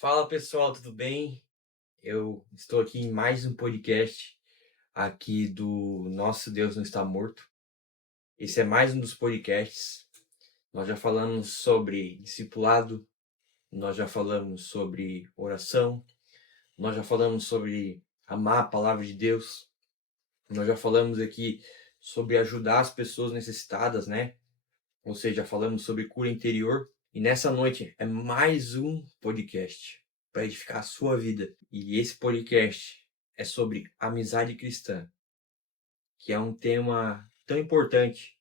Fala pessoal, tudo bem? Eu estou aqui em mais um podcast aqui do Nosso Deus Não Está Morto. Esse é mais um dos podcasts. Nós já falamos sobre discipulado, nós já falamos sobre oração, nós já falamos sobre amar a palavra de Deus, nós já falamos aqui sobre ajudar as pessoas necessitadas, né? Ou seja, falamos sobre cura interior. E nessa noite é mais um podcast para edificar a sua vida. E esse podcast é sobre amizade cristã, que é um tema tão importante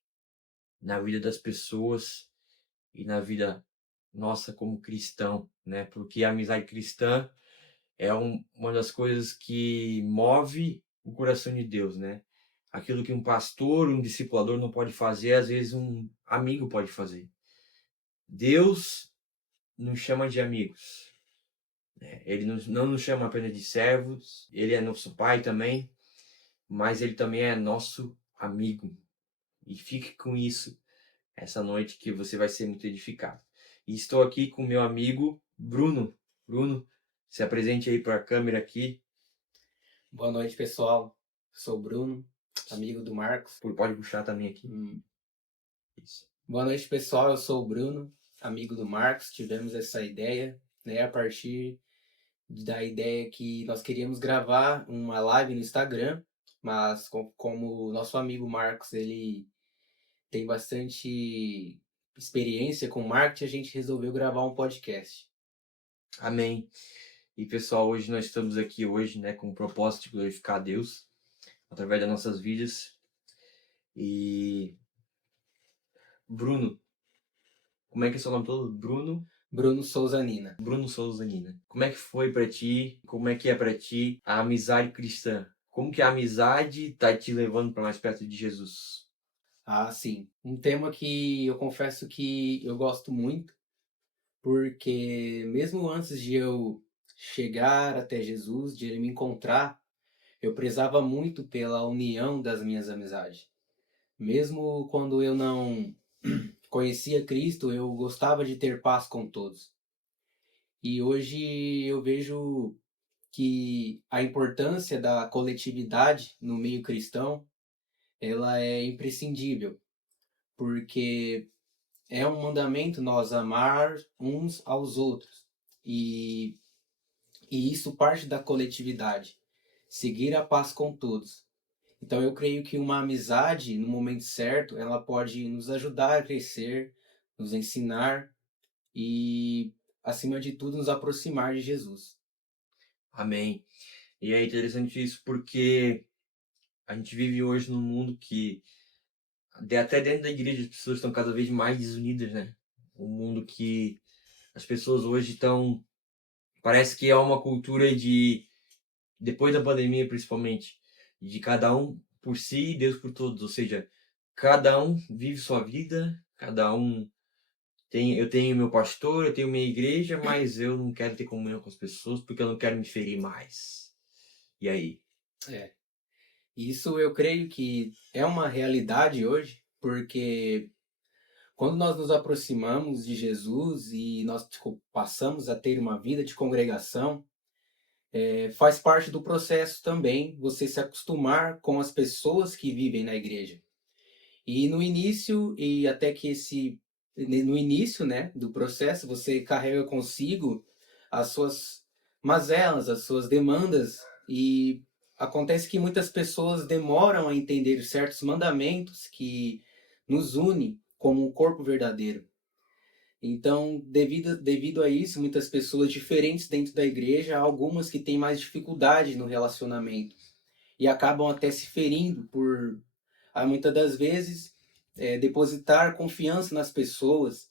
na vida das pessoas e na vida nossa como cristão, né? Porque a amizade cristã é uma das coisas que move o coração de Deus, né? Aquilo que um pastor, um discipulador não pode fazer, às vezes um amigo pode fazer. Deus nos chama de amigos, né? Ele não nos chama apenas de servos, ele é nosso pai também, mas ele também é nosso amigo. E fique com isso essa noite que você vai ser muito edificado. E estou aqui com meu amigo Bruno. Bruno, se apresente aí para a câmera aqui. Boa noite, pessoal. Sou o Bruno, amigo do Marcos. Pode puxar também aqui. Isso. Boa noite, pessoal. Eu sou o Bruno, amigo do Marcos. Tivemos essa ideia, né, a partir da ideia que nós queríamos gravar uma live no Instagram, mas como o nosso amigo Marcos, ele tem bastante experiência com marketing, a gente resolveu gravar um podcast. Amém. E pessoal, hoje nós estamos aqui hoje, né, com o propósito de glorificar a Deus através das nossas vidas. E Bruno, como é que é seu nome todo? Bruno Souza Nina. Bruno Souza Nina. Como é que foi pra ti? Como é que é pra ti a amizade cristã? Como que a amizade tá te levando para mais perto de Jesus? Ah, sim. Um tema que eu confesso que eu gosto muito, porque mesmo antes de eu chegar até Jesus, de ele me encontrar, eu prezava muito pela união das minhas amizades. Mesmo quando eu não conhecia Cristo, eu gostava de ter paz com todos. E hoje eu vejo que a importância da coletividade no meio cristão, ela é imprescindível, porque é um mandamento nós amar uns aos outros. E E isso parte da coletividade, seguir a paz com todos. Então eu creio que uma amizade, no momento certo, ela pode nos ajudar a crescer, nos ensinar e, acima de tudo, nos aproximar de Jesus. Amém. E é interessante isso porque a gente vive hoje num mundo que até dentro da igreja as pessoas estão cada vez mais desunidas, né? Um mundo que as pessoas hoje estão, parece que é uma cultura de, depois da pandemia principalmente, de cada um por si e Deus por todos, ou seja, cada um vive sua vida, cada um eu tenho meu pastor, eu tenho minha igreja, mas eu não quero ter comunhão com as pessoas porque eu não quero me ferir mais. E aí? É. Isso eu creio que é uma realidade hoje, porque quando nós nos aproximamos de Jesus e nós passamos a ter uma vida de congregação, faz parte do processo também você se acostumar com as pessoas que vivem na igreja. E no início, e até que no início, né, do processo, você carrega consigo as suas mazelas, as suas demandas, e acontece que muitas pessoas demoram a entender certos mandamentos que nos unem como um corpo verdadeiro. Então, devido a isso, muitas pessoas diferentes dentro da igreja, há algumas que têm mais dificuldade no relacionamento e acabam até se ferindo por, muitas das vezes, depositar confiança nas pessoas,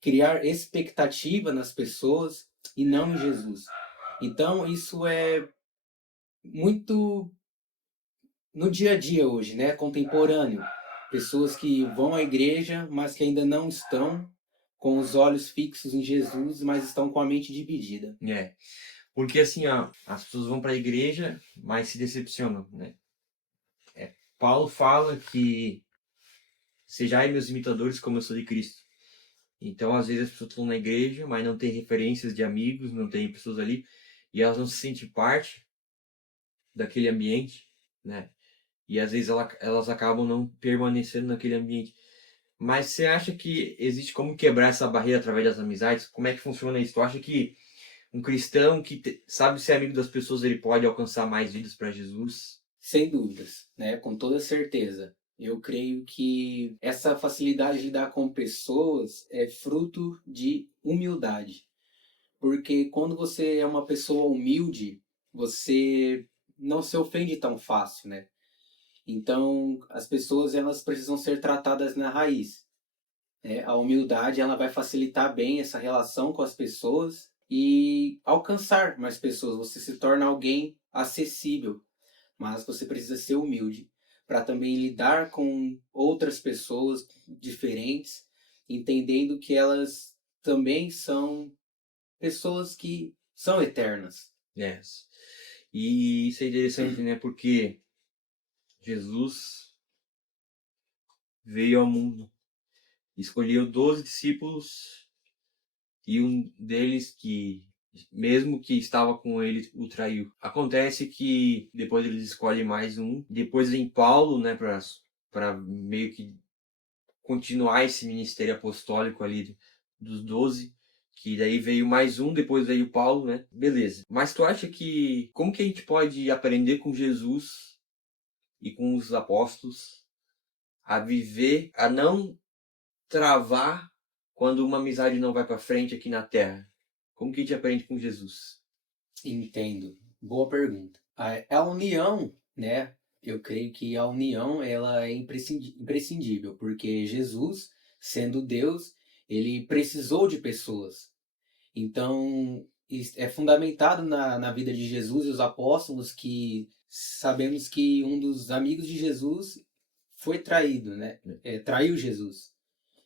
criar expectativa nas pessoas e não em Jesus. Então, isso é muito no dia a dia hoje, né? Contemporâneo. Pessoas que vão à igreja, mas que ainda não estão com os olhos fixos em Jesus, mas estão com a mente dividida. É, porque assim, ó, as pessoas vão para a igreja, mas se decepcionam, né? Paulo fala que sejais meus imitadores como eu sou de Cristo. Então, às vezes, as pessoas estão na igreja, mas não tem referências de amigos, não tem pessoas ali, e elas não se sentem parte daquele ambiente, né? E às vezes elas acabam não permanecendo naquele ambiente. Mas você acha que existe como quebrar essa barreira através das amizades? Como é que funciona isso? Tu acha que um cristão que sabe ser amigo das pessoas, ele pode alcançar mais vidas para Jesus? Sem dúvidas, né? Com toda certeza. Eu creio que essa facilidade de lidar com pessoas é fruto de humildade. Porque quando você é uma pessoa humilde, você não se ofende tão fácil, né? Então, as pessoas elas precisam ser tratadas na raiz, né? A humildade ela vai facilitar bem essa relação com as pessoas e alcançar mais pessoas. Você se torna alguém acessível, mas você precisa ser humilde para também lidar com outras pessoas diferentes, entendendo que elas também são pessoas que são eternas. Yes. E isso é interessante, né? Porque Jesus veio ao mundo, escolheu 12 discípulos e um deles que, mesmo que estava com ele, o traiu. Acontece que depois eles escolhem mais um, depois vem Paulo, né, para meio que continuar esse ministério apostólico ali dos 12, que daí veio mais um, depois veio Paulo, né? Beleza. Mas tu acha que como que a gente pode aprender com Jesus e com os apóstolos a viver, a não travar quando uma amizade não vai para frente aqui na Terra? Como que a gente aprende com Jesus? Entendo. Boa pergunta. A união, né? Eu creio que a união ela é imprescindível, porque Jesus, sendo Deus, ele precisou de pessoas. Então, é fundamentado na vida de Jesus e os apóstolos que sabemos que um dos amigos de Jesus foi traído, né? Traiu Jesus.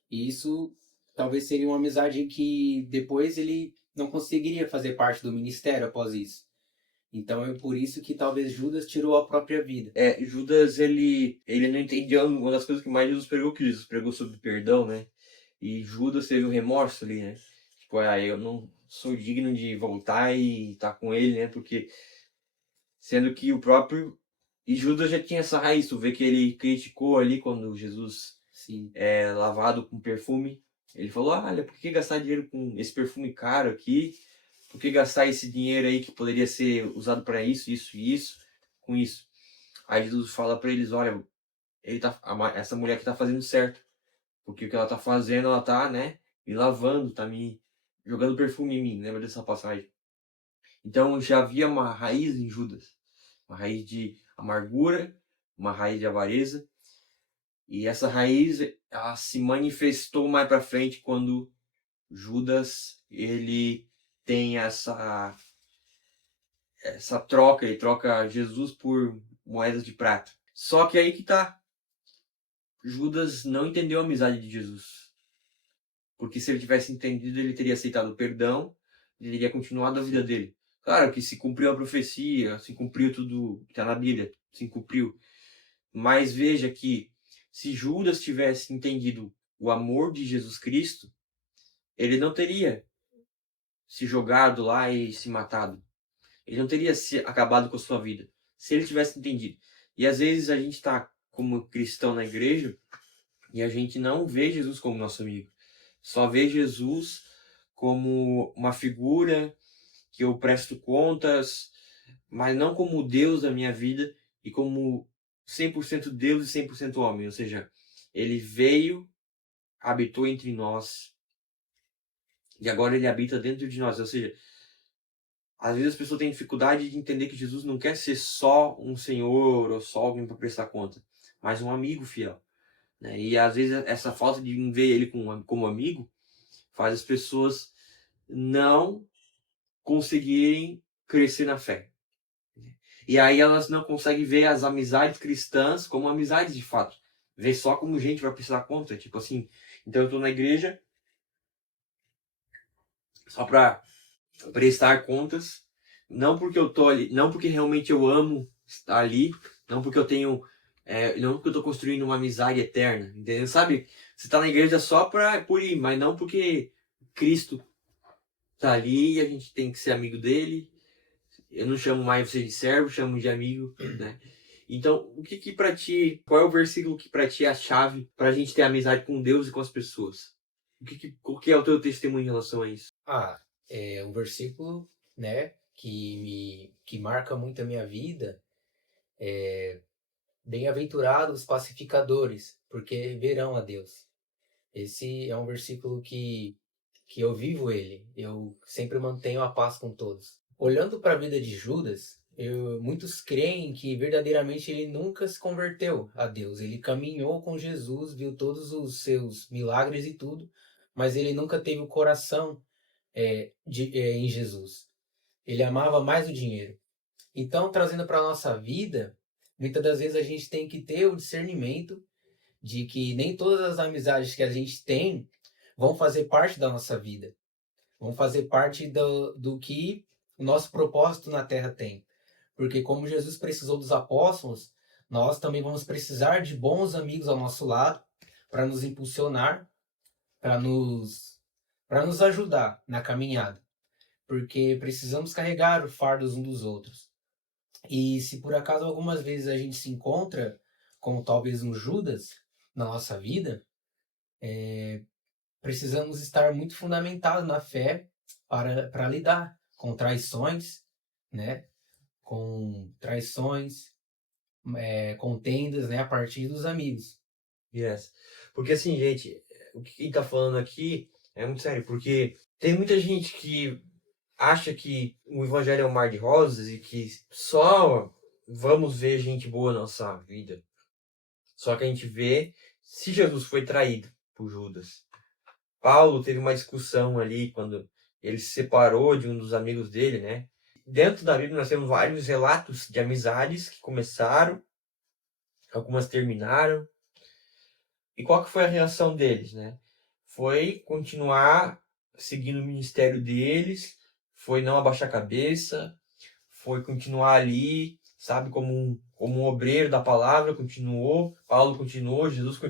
E isso talvez seria uma amizade que depois ele não conseguiria fazer parte do ministério após isso. Então é por isso que talvez Judas tirou a própria vida. Judas, ele não entendia uma das coisas que mais Jesus pregou, que Jesus pregou sobre perdão, né? E Judas teve um remorso ali, né? Tipo, eu não sou digno de voltar e estar com ele, né? Porque, sendo que o próprio... E Judas já tinha essa raiz, tu vê que ele criticou ali quando Jesus Sim. é lavado com perfume. Ele falou, olha, por que gastar dinheiro com esse perfume caro aqui? Por que gastar esse dinheiro aí que poderia ser usado para isso, isso e isso, com isso? Aí Jesus fala para eles, olha, essa mulher que tá fazendo certo. Porque o que ela tá fazendo, ela tá, né, me lavando, tá me jogando perfume em mim. Lembra dessa passagem? Então já havia uma raiz em Judas. Uma raiz de amargura, uma raiz de avareza. E essa raiz, ela se manifestou mais para frente quando Judas, ele tem essa troca, ele troca Jesus por moedas de prata. Só que aí que tá, Judas não entendeu a amizade de Jesus. Porque se ele tivesse entendido, ele teria aceitado o perdão, ele teria continuado a vida dele. Claro que se cumpriu a profecia, se cumpriu tudo que está na Bíblia, se cumpriu. Mas veja que se Judas tivesse entendido o amor de Jesus Cristo, ele não teria se jogado lá e se matado. Ele não teria se acabado com a sua vida. Se ele tivesse entendido. E às vezes a gente está como cristão na igreja e a gente não vê Jesus como nosso amigo. Só vê Jesus como uma figura que eu presto contas, mas não como Deus da minha vida e como 100% Deus e 100% homem. Ou seja, ele veio, habitou entre nós e agora ele habita dentro de nós. Ou seja, às vezes as pessoas têm dificuldade de entender que Jesus não quer ser só um senhor ou só alguém para prestar conta, mas um amigo fiel, né? E às vezes essa falta de ver ele como amigo faz as pessoas não conseguirem crescer na fé. E aí elas não conseguem ver as amizades cristãs como amizades de fato. Vê só como gente vai prestar conta. Tipo assim, então eu tô na igreja só para prestar contas. Não porque eu tô ali, não porque realmente eu amo estar ali, não porque eu tenho, não porque eu tô construindo uma amizade eterna, entendeu? Sabe Você tá na igreja só por ir, mas não porque Cristo tá ali e a gente tem que ser amigo dele. Eu não chamo mais você de servo, chamo de amigo, né? Então, o que pra ti, qual é o versículo que pra ti é a chave pra gente ter amizade com Deus e com as pessoas? Qual que é o teu testemunho em relação a isso? É um versículo, né, que marca muito a minha vida. Bem-aventurados os pacificadores, porque verão a Deus. Esse é um versículo que eu vivo ele. Eu sempre mantenho a paz com todos. Olhando para a vida de Judas, muitos creem que verdadeiramente ele nunca se converteu a Deus. Ele caminhou com Jesus, viu todos os seus milagres e tudo, mas ele nunca teve o coração em Jesus. Ele amava mais o dinheiro. Então, trazendo para a nossa vida, muitas das vezes a gente tem que ter o discernimento de que nem todas as amizades que a gente tem vão fazer parte da nossa vida, vão fazer parte do que o nosso propósito na Terra tem. Porque como Jesus precisou dos apóstolos, nós também vamos precisar de bons amigos ao nosso lado para nos impulsionar, para nos ajudar na caminhada. Porque precisamos carregar o fardo uns dos outros. E se por acaso algumas vezes a gente se encontra com talvez um Judas na nossa vida, precisamos estar muito fundamentados na fé para lidar com traições, né? Com traições, contendas, né? A partir dos amigos. Yes. Porque assim, gente, o que ele tá falando aqui é muito sério, porque tem muita gente que acha que o evangelho é um mar de rosas e que só vamos ver gente boa na nossa vida. Só que a gente vê se Jesus foi traído por Judas. Paulo teve uma discussão ali quando ele se separou de um dos amigos dele, né? Dentro da Bíblia nós temos vários relatos de amizades que começaram, algumas terminaram. E qual que foi a reação deles, né? Foi continuar seguindo o ministério deles, foi não abaixar a cabeça, foi continuar ali, sabe, como um obreiro da palavra, continuou, Paulo continuou, Jesus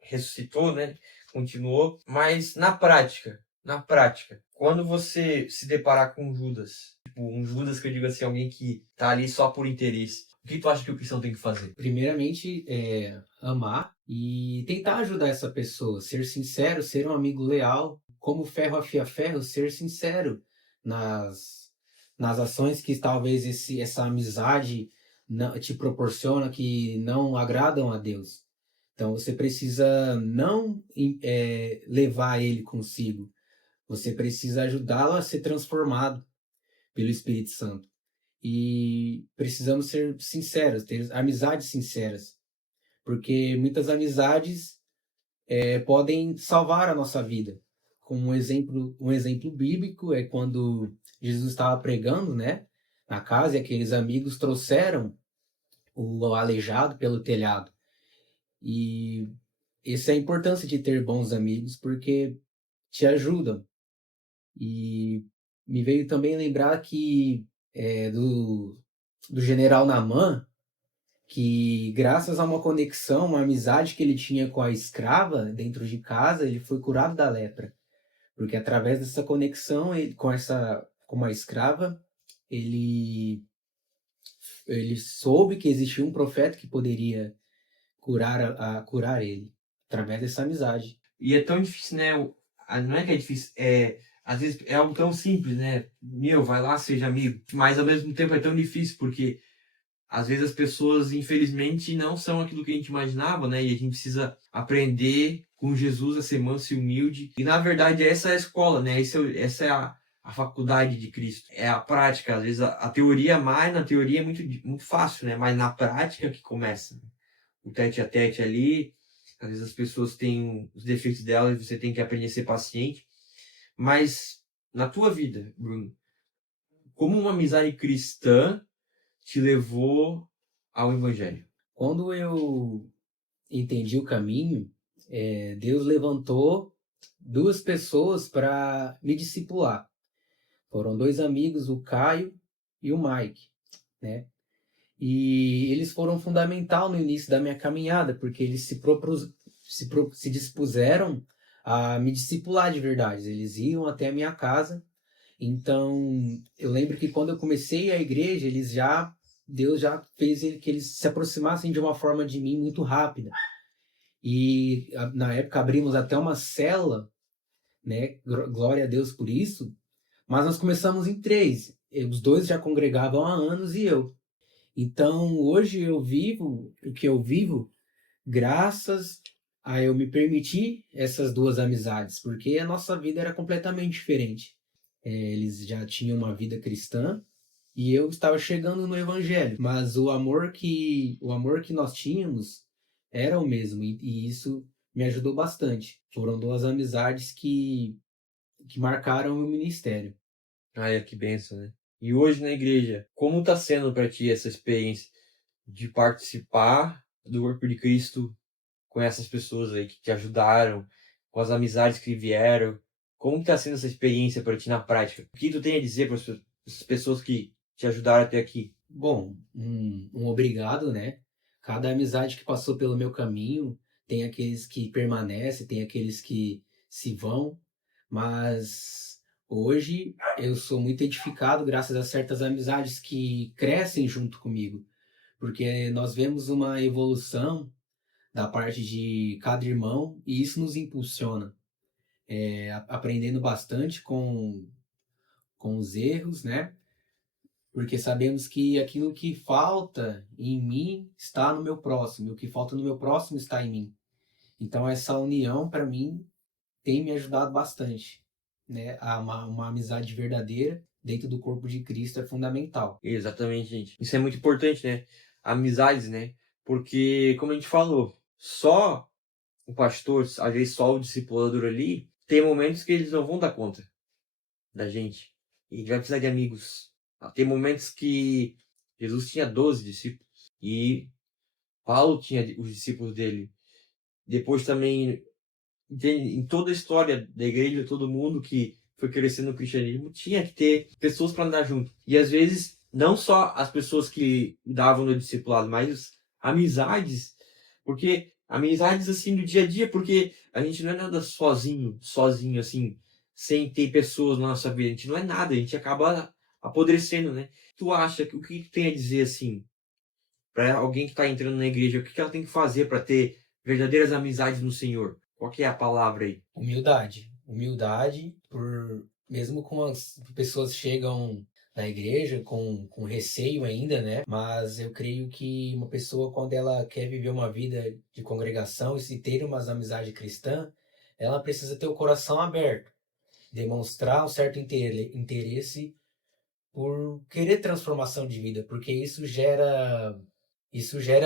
ressuscitou, né? Continuou, mas na prática, quando você se deparar com Judas, tipo, um Judas que eu digo assim, alguém que tá ali só por interesse, o que tu acha que o cristão tem que fazer? Primeiramente, amar e tentar ajudar essa pessoa, ser sincero, ser um amigo leal, como ferro afia ferro, ser sincero nas ações que talvez essa amizade te proporciona que não agradam a Deus. Então você precisa não levar ele consigo, você precisa ajudá-lo a ser transformado pelo Espírito Santo. E precisamos ser sinceros, ter amizades sinceras, porque muitas amizades podem salvar a nossa vida. Como um exemplo bíblico é quando Jesus estava pregando, né, na casa e aqueles amigos trouxeram o aleijado pelo telhado. E essa é a importância de ter bons amigos, porque te ajudam. E me veio também lembrar que do general Naamã, que graças a uma conexão, uma amizade que ele tinha com a escrava dentro de casa, ele foi curado da lepra. Porque através dessa conexão com uma escrava, ele, ele soube que existia um profeta que poderia curar ele, através dessa amizade. E é tão difícil, né? Não é que é difícil, às vezes é algo tão simples, né? Meu, vai lá, seja amigo. Mas ao mesmo tempo é tão difícil, porque às vezes as pessoas, infelizmente, não são aquilo que a gente imaginava, né? E a gente precisa aprender com Jesus a ser manso e humilde. E na verdade essa é a escola, né? Essa é a faculdade de Cristo. É a prática. Às vezes a teoria mais, na teoria é muito fácil, né? Mas na prática que começa. O tete a tete ali. Às vezes as pessoas têm os defeitos delas e você tem que aprender a ser paciente. Mas na tua vida, Bruno, como uma amizade cristã te levou ao Evangelho? Quando eu entendi o caminho, Deus levantou duas pessoas para me discipular. Foram dois amigos, o Caio e o Mike, né? E eles foram fundamental no início da minha caminhada, porque eles se dispuseram a me discipular de verdade. Eles iam até a minha casa. Então, eu lembro que quando eu comecei a igreja, Deus já fez que eles se aproximassem de uma forma de mim muito rápida. E na época abrimos até uma célula, né? Glória a Deus por isso. Mas nós começamos em três. Os dois já congregavam há anos e eu. Então, hoje eu vivo o que eu vivo graças a eu me permitir essas duas amizades, porque a nossa vida era completamente diferente. Eles já tinham uma vida cristã e eu estava chegando no evangelho, mas o amor que nós tínhamos era o mesmo e isso me ajudou bastante. Foram duas amizades que marcaram o meu ministério. Ai, que benção, né? E hoje na igreja, como tá sendo para ti essa experiência de participar do corpo de Cristo com essas pessoas aí que te ajudaram, com as amizades que vieram? Como que tá sendo essa experiência para ti na prática? O que tu tem a dizer para as pessoas que te ajudaram até aqui? Bom, um obrigado, né? Cada amizade que passou pelo meu caminho, tem aqueles que permanecem, tem aqueles que se vão, mas hoje eu sou muito edificado graças a certas amizades que crescem junto comigo, porque nós vemos uma evolução da parte de cada irmão e isso nos impulsiona, aprendendo bastante com os erros, né? Porque sabemos que aquilo que falta em mim está no meu próximo, e o que falta no meu próximo está em mim. Então essa união, para mim, tem me ajudado bastante, né? Uma amizade verdadeira dentro do corpo de Cristo é fundamental. Exatamente, gente. Isso é muito importante, né? Amizades, né? Porque, como a gente falou, só o pastor, às vezes só o discipulador ali, tem momentos que eles não vão dar conta da gente. E a gente vai precisar de amigos. Tem momentos que Jesus tinha 12 discípulos e Paulo tinha os discípulos dele. Depois também, em toda a história da igreja, todo mundo que foi crescendo no cristianismo tinha que ter pessoas para andar junto. E às vezes, não só as pessoas que davam no discipulado, mas amizades, porque amizades assim do dia a dia, porque a gente não é nada sozinho assim, sem ter pessoas na nossa vida. A gente não é nada, a gente acaba apodrecendo, né? Tu acha que o que tem a dizer assim para alguém que está entrando na igreja, o que ela tem que fazer para ter verdadeiras amizades no Senhor? Qual que é a palavra aí? Humildade. Humildade, mesmo com as pessoas chegam na igreja com receio ainda, né? Mas eu creio que uma pessoa, quando ela quer viver uma vida de congregação e se ter uma amizade cristã, ela precisa ter o coração aberto, demonstrar um certo interesse por querer transformação de vida, porque isso gera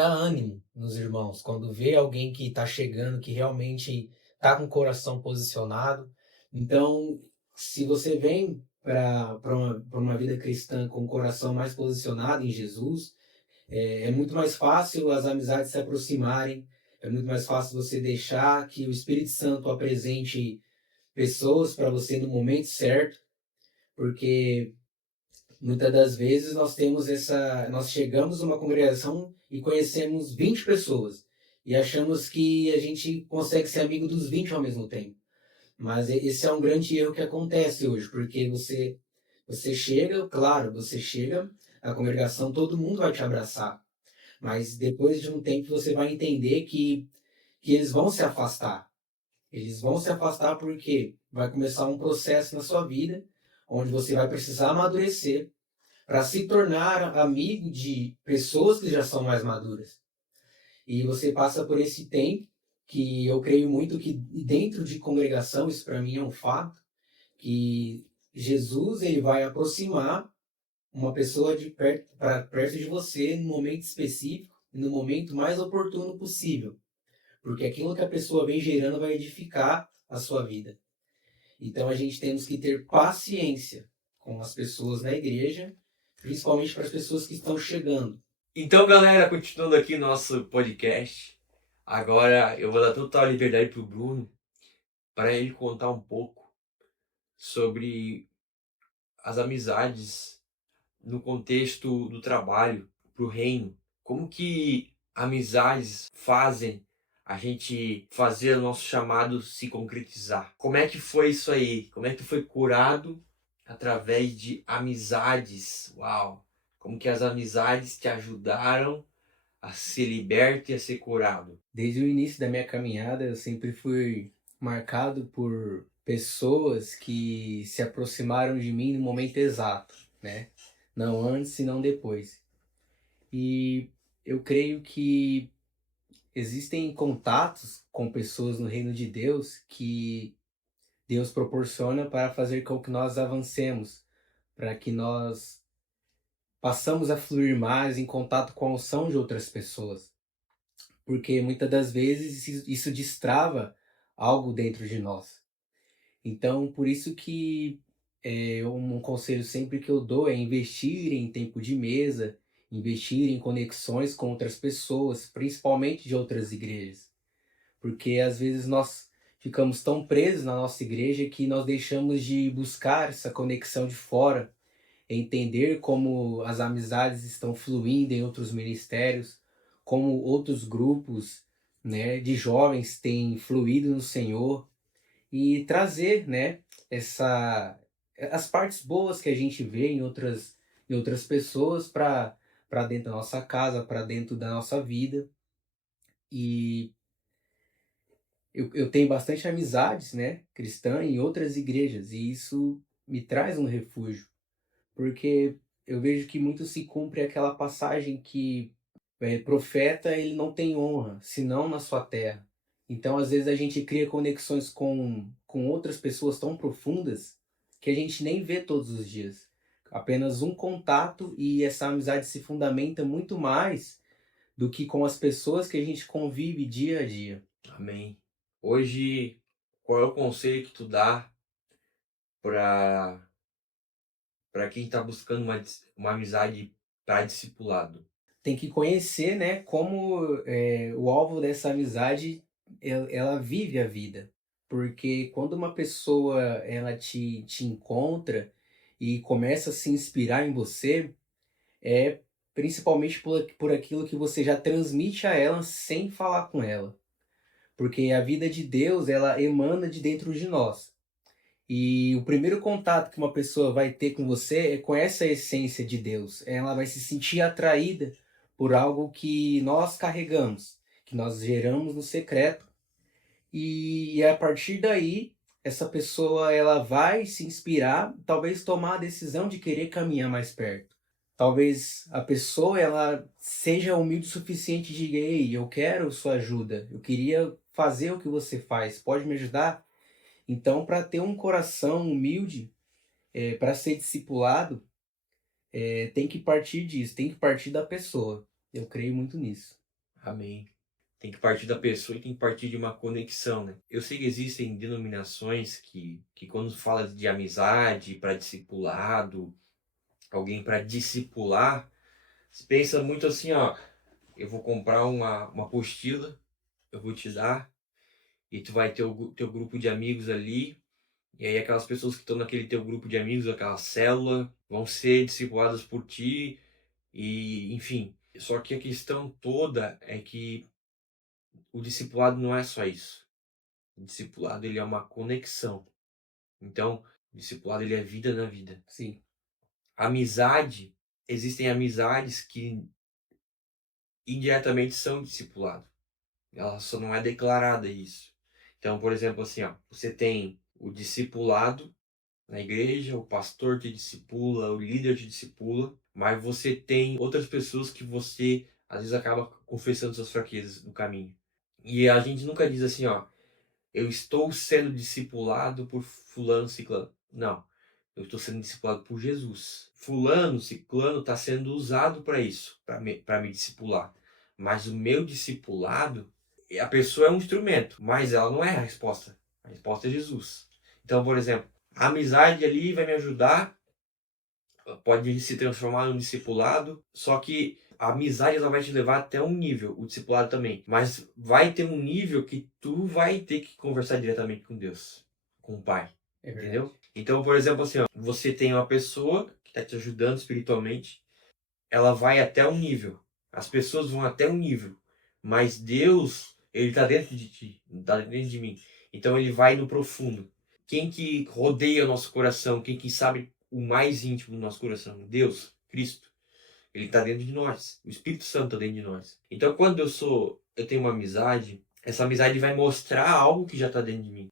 ânimo nos irmãos. Quando vê alguém que está chegando, que realmente está com o coração posicionado. Então, se você vem para uma vida cristã com o coração mais posicionado em Jesus, é muito mais fácil as amizades se aproximarem, é muito mais fácil você deixar que o Espírito Santo apresente pessoas para você no momento certo, porque muitas das vezes nós chegamos numa congregação e conhecemos 20 pessoas e achamos que a gente consegue ser amigo dos 20 ao mesmo tempo. Mas esse é um grande erro que acontece hoje, porque você chega, claro, você chega, a congregação, todo mundo vai te abraçar, mas depois de um tempo você vai entender que eles vão se afastar. Eles vão se afastar porque vai começar um processo na sua vida onde você vai precisar amadurecer para se tornar amigo de pessoas que já são mais maduras. E você passa por esse tempo que eu creio muito que dentro de congregação, isso para mim é um fato, que Jesus ele vai aproximar uma pessoa de perto para perto de você no momento específico e no momento mais oportuno possível, porque aquilo que a pessoa vem gerando vai edificar a sua vida. Então a gente temos que ter paciência com as pessoas na igreja, principalmente para as pessoas que estão chegando. Então, galera, continuando aqui nosso podcast, agora eu vou dar total liberdade pro Bruno para ele contar um pouco sobre as amizades no contexto do trabalho, pro reino. Como que amizades fazem a gente fazer o nosso chamado se concretizar. Como é que foi isso aí? Como é que tu foi curado através de amizades? Uau! Como que as amizades te ajudaram a ser liberto e a ser curado? Desde o início da minha caminhada, eu sempre fui marcado por pessoas que se aproximaram de mim no momento exato, né? Não antes e não depois. E eu creio que existem contatos com pessoas no reino de Deus que Deus proporciona para fazer com que nós avancemos, para que nós passamos a fluir mais em contato com a unção de outras pessoas. Porque muitas das vezes isso destrava algo dentro de nós. Então, por isso que um conselho sempre que eu dou é investir em tempo de mesa, investir em conexões com outras pessoas, principalmente de outras igrejas. Porque às vezes nós ficamos tão presos na nossa igreja que nós deixamos de buscar essa conexão de fora, entender como as amizades estão fluindo em outros ministérios, como outros grupos, né, de jovens têm fluído no Senhor e trazer, né, essa as partes boas que a gente vê em outras pessoas para dentro da nossa casa, para dentro da nossa vida. E eu tenho bastante amizades, né, cristã em outras igrejas e isso me traz um refúgio, porque eu vejo que muito se cumpre aquela passagem que profeta ele não tem honra, senão na sua terra. Então, às vezes, a gente cria conexões com outras pessoas tão profundas que a gente nem vê todos os dias. Apenas um contato e essa amizade se fundamenta muito mais do que com as pessoas que a gente convive dia a dia. Amém. Hoje, qual é o conselho que tu dá para quem está buscando uma amizade para discipulado? Tem que conhecer, né, como o alvo dessa amizade ela vive a vida. Porque quando uma pessoa ela te encontra e começa a se inspirar em você, é principalmente por aquilo que você já transmite a ela sem falar com ela. Porque a vida de Deus, ela emana de dentro de nós. E o primeiro contato que uma pessoa vai ter com você é com essa essência de Deus. Ela vai se sentir atraída por algo que nós carregamos, que nós geramos no secreto. E a partir daí, essa pessoa ela vai se inspirar, talvez tomar a decisão de querer caminhar mais perto. Talvez a pessoa ela seja humilde o suficiente de dizer, ei, eu quero sua ajuda, eu queria fazer o que você faz, pode me ajudar? Então, para ter um coração humilde, para ser discipulado, tem que partir disso, tem que partir da pessoa. Eu creio muito nisso. Amém. Tem que partir da pessoa e tem que partir de uma conexão, né? Eu sei que existem denominações que quando fala de amizade para discipulado, alguém para discipular, se pensa muito assim, ó, eu vou comprar uma apostila, eu vou te dar, e tu vai ter o teu grupo de amigos ali, e aí aquelas pessoas que estão naquele teu grupo de amigos, aquela célula, vão ser discipuladas por ti, e enfim. Só que a questão toda é que o discipulado não é só isso. O discipulado ele é uma conexão. Então, o discipulado ele é vida na vida. Sim, Amizade, existem amizades que indiretamente são discipulado. Ela só não é declarada isso. Então, por exemplo, assim, ó, você tem o discipulado na igreja, o pastor te discipula, o líder te discipula, mas você tem outras pessoas que você às vezes acaba confessando suas fraquezas no caminho. E a gente nunca diz assim, ó, eu estou sendo discipulado por fulano, ciclano. Não, eu estou sendo discipulado por Jesus. Fulano, ciclano está sendo usado para isso, para me discipular. Mas o meu discipulado, a pessoa é um instrumento, mas ela não é a resposta. A resposta é Jesus. Então, por exemplo, a amizade ali vai me ajudar, pode se transformar num discipulado, só que a amizade ela vai te levar até um nível, o discipulado também. Mas vai ter um nível que tu vai ter que conversar diretamente com Deus, com o Pai. é verdade. Entendeu? Então, por exemplo, assim, ó, você tem uma pessoa que está te ajudando espiritualmente, ela vai até um nível. As pessoas vão até um nível. Mas Deus, ele tá dentro de ti, tá dentro de mim. Então ele vai no profundo. Quem que rodeia o nosso coração? Quem que sabe o mais íntimo do nosso coração? Deus, Cristo. Ele tá dentro de nós. O Espírito Santo tá dentro de nós. Então quando eu tenho uma amizade, essa amizade vai mostrar algo que já tá dentro de mim.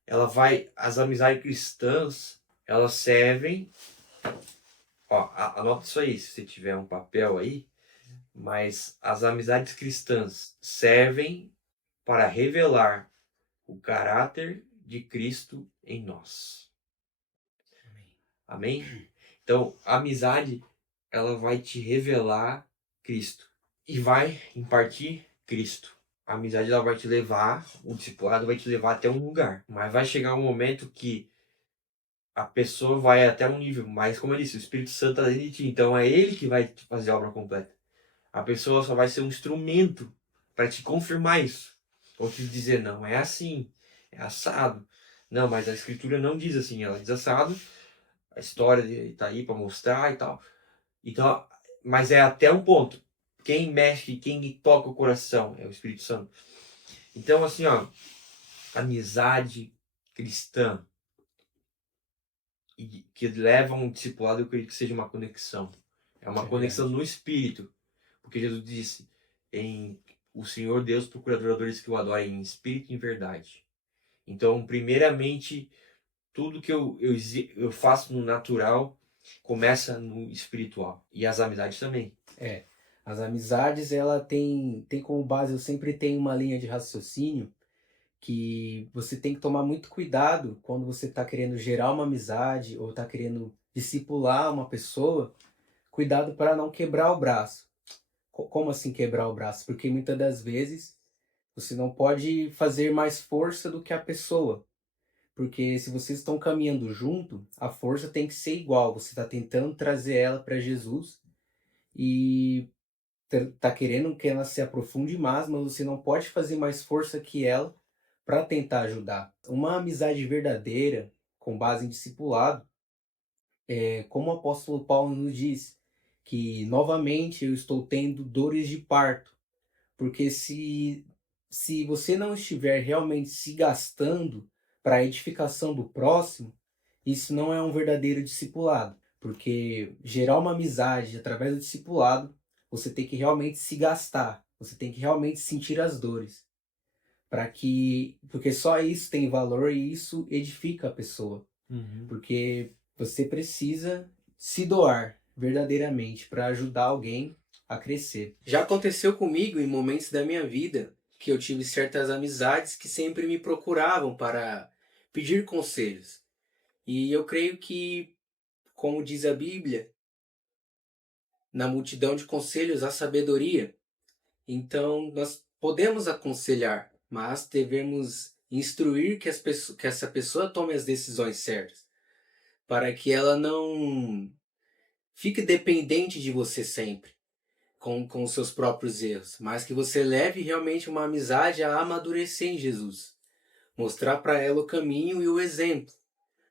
As amizades cristãs, elas servem, ó, anota isso aí, se você tiver um papel aí, mas as amizades cristãs servem para revelar o caráter de Cristo em nós. Amém? Então, a amizade, ela vai te revelar Cristo e vai impartir Cristo. A amizade, ela vai te levar, o discipulado vai te levar até um lugar, mas vai chegar um momento que a pessoa vai até um nível, mas como eu disse, o Espírito Santo está dentro de ti, então é ele que vai te fazer a obra completa. A pessoa só vai ser um instrumento para te confirmar isso, ou te dizer, não, é assim, é assado. Não, mas a Escritura não diz assim, ela diz assado, a história está aí para mostrar e tal. Então, mas é até um ponto. Quem mexe, quem toca o coração é o Espírito Santo. Então, assim, ó, amizade cristã e que leva um discipulado, eu creio que seja uma conexão. É uma conexão no espírito. Porque Jesus disse, o Senhor Deus procura adoradores que o adorem em espírito e em verdade. Então, primeiramente, tudo que eu faço no natural começa no espiritual. E as amizades também. As amizades, ela tem como base, eu sempre tenho uma linha de raciocínio que você tem que tomar muito cuidado quando você está querendo gerar uma amizade ou está querendo discipular uma pessoa, cuidado para não quebrar o braço. Como assim quebrar o braço? Porque muitas das vezes você não pode fazer mais força do que a pessoa. Porque se vocês estão caminhando junto, a força tem que ser igual. Você está tentando trazer ela para Jesus e tá querendo que ela se aprofunde mais, mas você não pode fazer mais força que ela para tentar ajudar. Uma amizade verdadeira, com base em discipulado, como o apóstolo Paulo nos diz, que novamente eu estou tendo dores de parto, porque se você não estiver realmente se gastando para a edificação do próximo, isso não é um verdadeiro discipulado, porque gerar uma amizade através do discipulado, você tem que realmente se gastar, você tem que realmente sentir as dores, porque só isso tem valor e isso edifica a pessoa, porque você precisa se doar verdadeiramente para ajudar alguém a crescer. Já aconteceu comigo em momentos da minha vida que eu tive certas amizades que sempre me procuravam para pedir conselhos. E eu creio que, como diz a Bíblia, na multidão de conselhos há sabedoria. Então, nós podemos aconselhar, mas devemos instruir que essa pessoa tome as decisões certas, para que ela não fique dependente de você sempre, com os seus próprios erros, mas que você leve realmente uma amizade a amadurecer em Jesus. Mostrar para ela o caminho e o exemplo.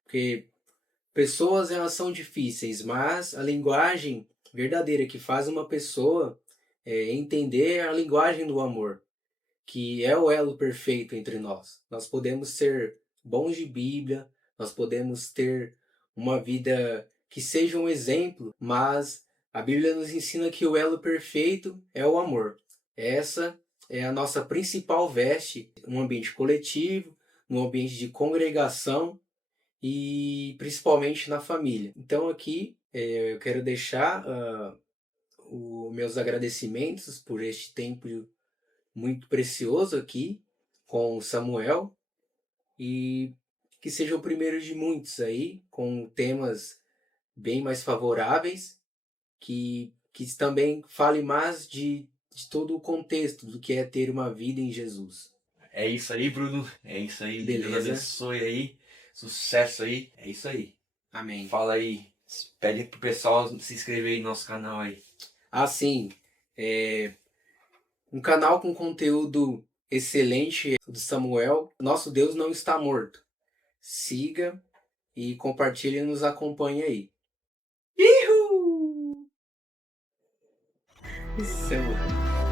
Porque pessoas, elas são difíceis, mas a linguagem verdadeira que faz uma pessoa entender a linguagem do amor, que é o elo perfeito entre nós. Nós podemos ser bons de Bíblia, nós podemos ter uma vida que seja um exemplo, mas a Bíblia nos ensina que o elo perfeito é o amor. Essa é a nossa principal veste num ambiente coletivo, num ambiente de congregação e principalmente na família. Então aqui eu quero deixar os meus agradecimentos por este tempo muito precioso aqui com o Samuel e que seja o primeiro de muitos aí, com temas bem mais favoráveis, que também fale mais de todo o contexto do que é ter uma vida em Jesus. É isso aí, Bruno. É isso aí. Deus Beleza. abençoe aí. Sucesso aí. É isso aí. Amém. Fala aí. Pede pro pessoal se inscrever aí no nosso canal aí. Assim, um canal com conteúdo excelente do Samuel. Nosso Deus não está morto. Siga e compartilhe e nos acompanhe aí. Ihu! Isso é